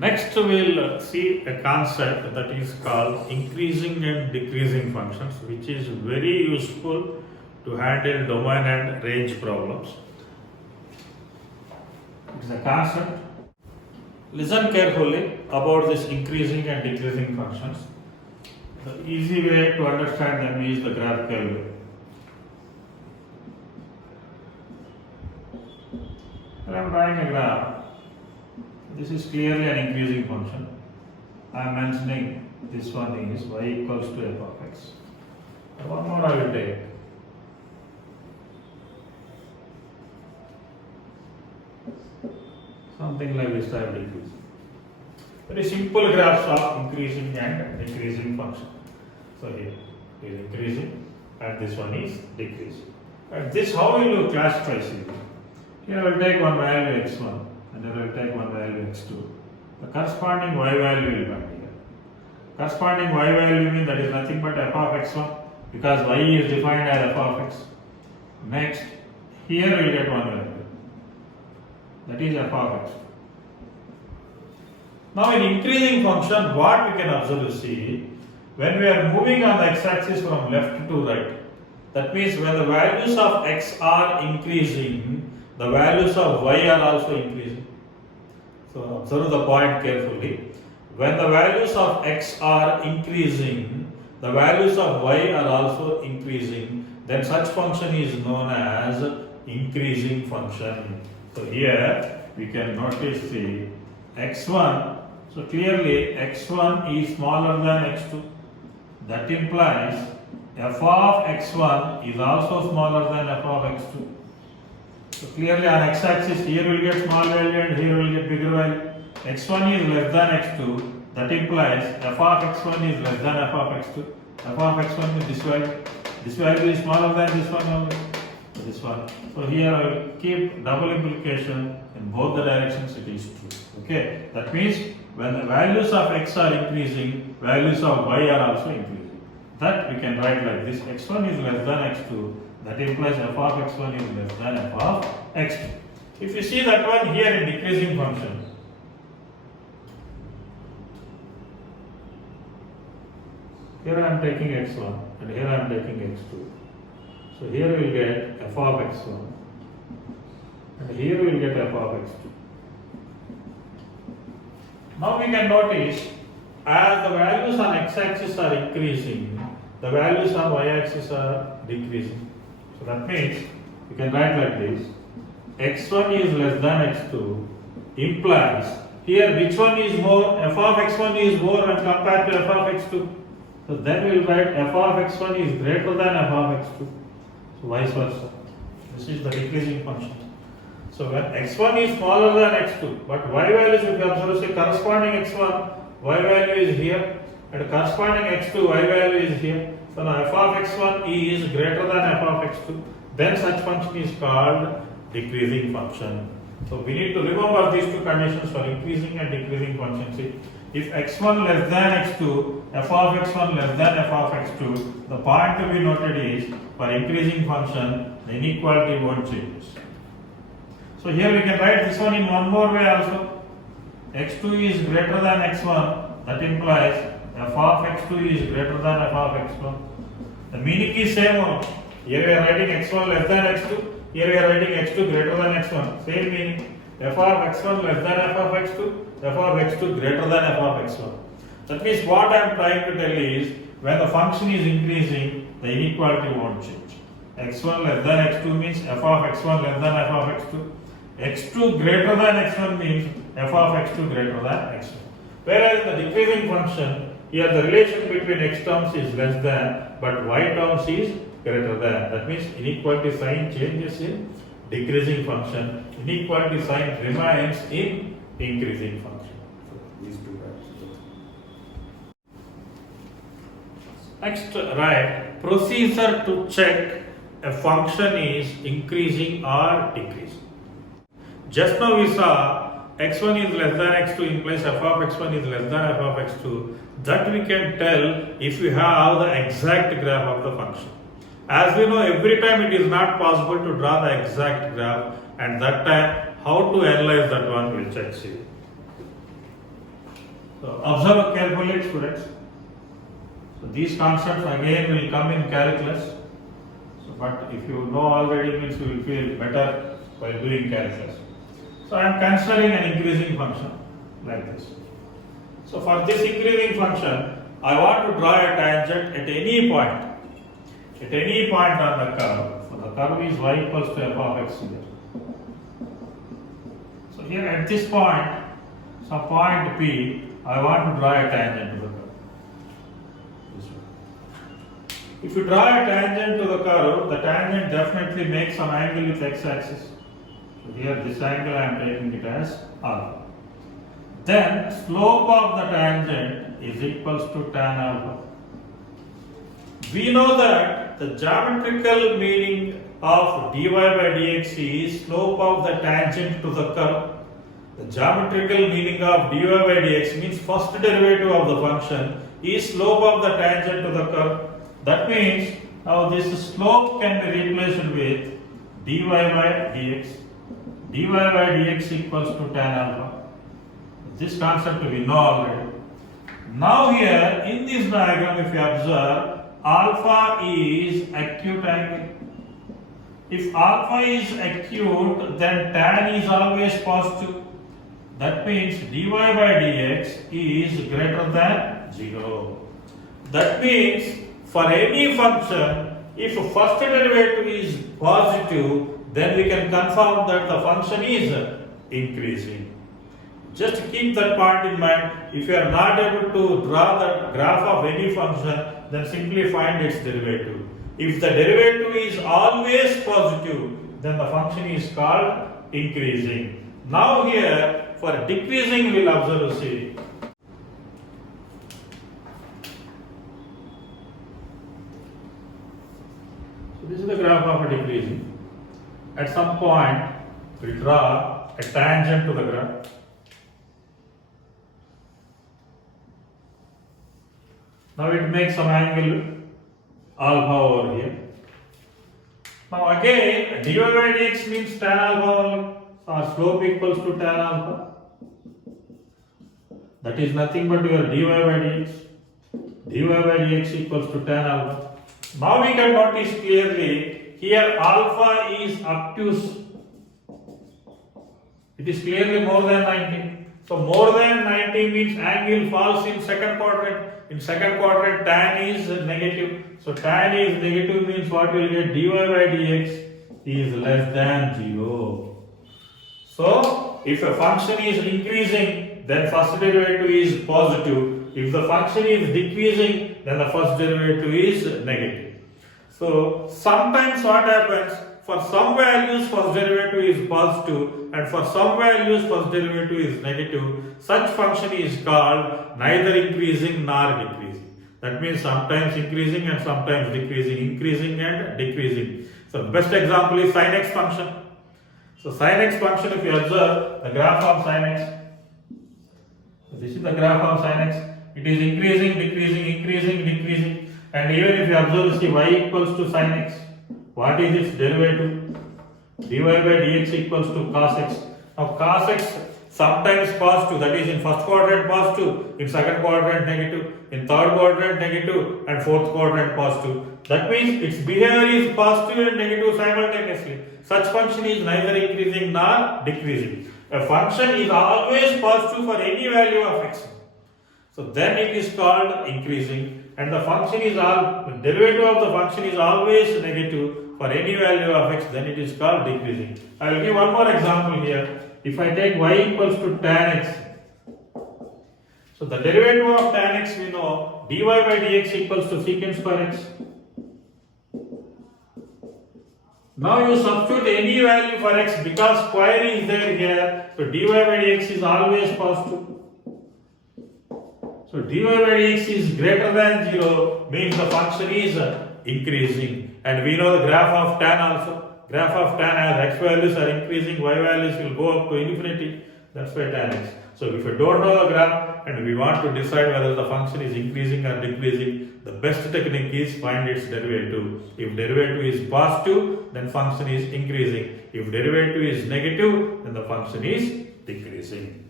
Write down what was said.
Next, we'll see a concept that is called increasing and decreasing functions, which is very useful to handle domain and range problems. It is a concept. Listen carefully about this increasing and decreasing functions. The easy way to understand them is the graphical way. I am drawing a graph. This is clearly an increasing function. I am mentioning this one is y equals to f of x. One more I will take. Something like this type decreasing. Very simple graphs of increasing and decreasing function. So here is increasing and this one is decreasing. And this how will you classify it? Here I will take one value x1 and I will take one value x2. The corresponding y value will be here. Corresponding y value means that is nothing but f of x1 because y is defined as f of x. Next, here we will get one value. That is f of x. Now in increasing function, what we can observe is see, when we are moving on the x-axis from left to right, that means when the values of x are increasing, the values of y are also increasing. So observe the point carefully. When the values of x are increasing, the values of y are also increasing, then such function is known as increasing function. So here we can notice the x1. So clearly x1 is smaller than x2. That implies f of x1 is also smaller than f of x2. So clearly on x-axis here we will get small value and here we will get bigger value. x1 is less than x2. That implies f of x1 is less than f of x2. f of x1 is this value. This value is smaller than this one only. This one. So here I will keep double implication in both the directions it is true. Okay. That means when the values of x are increasing, values of y are also increasing. That we can write like this. x1 is less than x2. That implies f of x1 is less than f of x2. If you see that one here in decreasing function, here I am taking x1 and here I am taking x2. So here we will get f of x1 and here we will get f of x2. Now we can notice as the values on x-axis are increasing, the values on y-axis are decreasing. So that means you can write like this: x1 is less than x2 implies here which one is more? F of x1 is more when compared to f of x2. So then we will write f of x1 is greater than f of x2. So vice versa. This is the decreasing function. So when x1 is smaller than x2, but y values if you observe say corresponding x1 y value is here and corresponding x2 y value is here. So now f of x1 is greater than f of x2. Then such function is called decreasing function. So we need to remember these two conditions for increasing and decreasing functions. See, if x1 less than x2, f of x1 less than f of x2, the point to be noted is for increasing function, the inequality won't change. So here we can write this one in one more way also. x2 is greater than x1, that implies f of x2 is greater than f of x1. The meaning is same. Here we are writing x1 less than x2, here we are writing x2 greater than x1. Same meaning. f of x1 less than f of x2, f of x2 greater than f of x1. That means what I am trying to tell is when the function is increasing, the inequality won't change. x1 less than x2 means f of x1 less than f of x2. x2 greater than x1 means f of x2 greater than x1. Whereas in the decreasing function, here the relation between x terms is less than, but y terms is greater than. That means inequality sign changes in decreasing function. Inequality sign remains in increasing function. So these two values. Next, write procedure to check a function is increasing or decreasing. Just now we saw x1 is less than x2 implies f of x1 is less than f of x2. That we can tell if we have the exact graph of the function. As we know, every time it is not possible to draw the exact graph, and that time how to analyze that one we'll check. See. So observe carefully, students. So these concepts again will come in calculus. So, but if you know already, means you will feel better while doing calculus. So I am considering an increasing function like this. So for this increasing function, I want to draw a tangent at any point. At any point on the curve. So the curve is y equals to f of x here. So here at this point, some point P, I want to draw a tangent to the curve. This one. If you draw a tangent to the curve, the tangent definitely makes some angle with x-axis. So here this angle I am taking it as alpha. Then slope of the tangent is equals to tan alpha. We know that the geometrical meaning of dy by dx is slope of the tangent to the curve. The geometrical meaning of dy by dx means first derivative of the function is slope of the tangent to the curve. That means now this slope can be replaced with dy by dx. dy by dx equals to tan alpha. This concept we know already. Now here in this diagram, if you observe, alpha is acute angle. If alpha is acute, then tan is always positive. That means dy by dx is greater than 0. That means for any function, if first derivative is positive, then we can confirm that the function is increasing. Just keep that point in mind. If you are not able to draw the graph of any function, then simply find its derivative. If the derivative is always positive, then the function is called increasing. Now here, for decreasing, we will observe, see. So this is the graph of a decreasing. At some point, we draw a tangent to the graph. Now it makes some angle alpha over here. Now again, dy by dx means tan alpha, or slope equals to tan alpha. That is nothing but your dy by dx. dy by dx equals to tan alpha. Now we can notice clearly, here alpha is obtuse. It is clearly more than 90. So more than 90 means angle falls in second quadrant. In second quadrant, tan is negative. So tan is negative means what you will get, dy by dx is less than 0. So if a function is increasing, then first derivative is positive. If the function is decreasing, then the first derivative is negative. So sometimes what happens, for some values first derivative is positive and for some values first derivative is negative. Such function is called neither increasing nor decreasing. That means sometimes increasing and sometimes decreasing, increasing and decreasing. So the best example is sin x function. So sin x function, if you observe the graph of sin x, this is the graph of sin x. It is increasing, decreasing, increasing, decreasing. And even if you observe, see y equals to sin x. What is its derivative? dy by dx equals to cos x. Now cos x sometimes positive, that is in first quadrant positive, in second quadrant negative, in third quadrant negative, and fourth quadrant positive. That means its behavior is positive and negative simultaneously. Such function is neither increasing nor decreasing. A function is always positive for any value of x. So then it is called increasing, and the function is the derivative of the function is always negative for any value of x, then it is called decreasing. I will give one more example here. If I take y equals to tan x, so the derivative of tan x we know, dy by dx equals to secant square x. Now you substitute any value for x because square is there here, so dy by dx is always positive. So dy by dx is greater than 0 means the function is increasing. And we know the graph of tan also. Graph of tan as x values are increasing, y values will go up to infinity. That's why tan x. So if you don't know the graph and we want to decide whether the function is increasing or decreasing, the best technique is find its derivative. If derivative is positive, then function is increasing. If derivative is negative, then the function is decreasing.